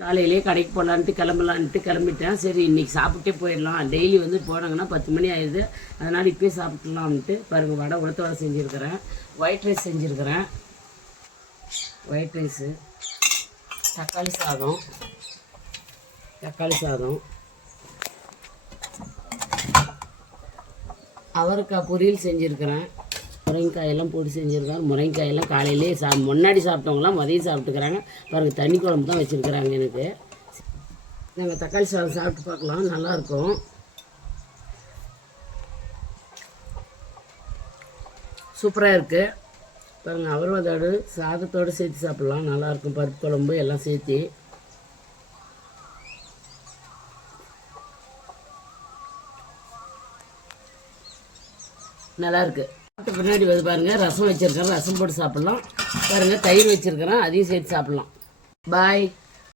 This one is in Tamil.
காலையிலே கடைக்கு போகலான்ட்டு கிளம்பிட்டேன். சரி இன்றைக்கி சாப்பிட்டே போயிடலாம். டெய்லி வந்து போனாங்கன்னா 10 மணி ஆயிடுது. அதனால் இப்போயே சாப்பிட்லான்ட்டு பாருங்கள், வடை உளுத்த வடை செஞ்சுருக்கிறேன். ஒயிட் ரைஸ் செஞ்சுருக்கிறேன். ஒயிட் ரைஸு, தக்காளி சாதம், அவரைக்காய் பொரியல் செஞ்சுருக்கிறேன். முருங்கைக்காயெல்லாம் போட்டு செஞ்சுருக்காங்க. முருங்கைக்காயெல்லாம் காலையிலே முன்னாடி சாப்பிட்டவங்களாம் மதியம் சாப்பிட்டுக்கிறாங்க. பாருங்கள், தண்ணி குழம்பு தான் வச்சுருக்குறாங்க. எனக்கு நாங்கள் தக்காளி சாதம் சாப்பிட்டு பார்க்கலாம், நல்லாயிருக்கும். சூப்பராக இருக்குது பாருங்கள். அவரோதோடு சாதத்தோடு சேர்த்து சாப்பிட்லாம், நல்லாயிருக்கும். பருப்பு குழம்பு எல்லாம் சேர்த்து நல்லாயிருக்கு. பின்னாடி வந்து பாருங்கள், ரசம் வச்சுருக்கேன். ரசம் போட்டு சாப்பிட்லாம். பாருங்கள், தயிர் வச்சுருக்கிறேன், அதையும் சேர்த்து சாப்பிட்லாம். பாய்.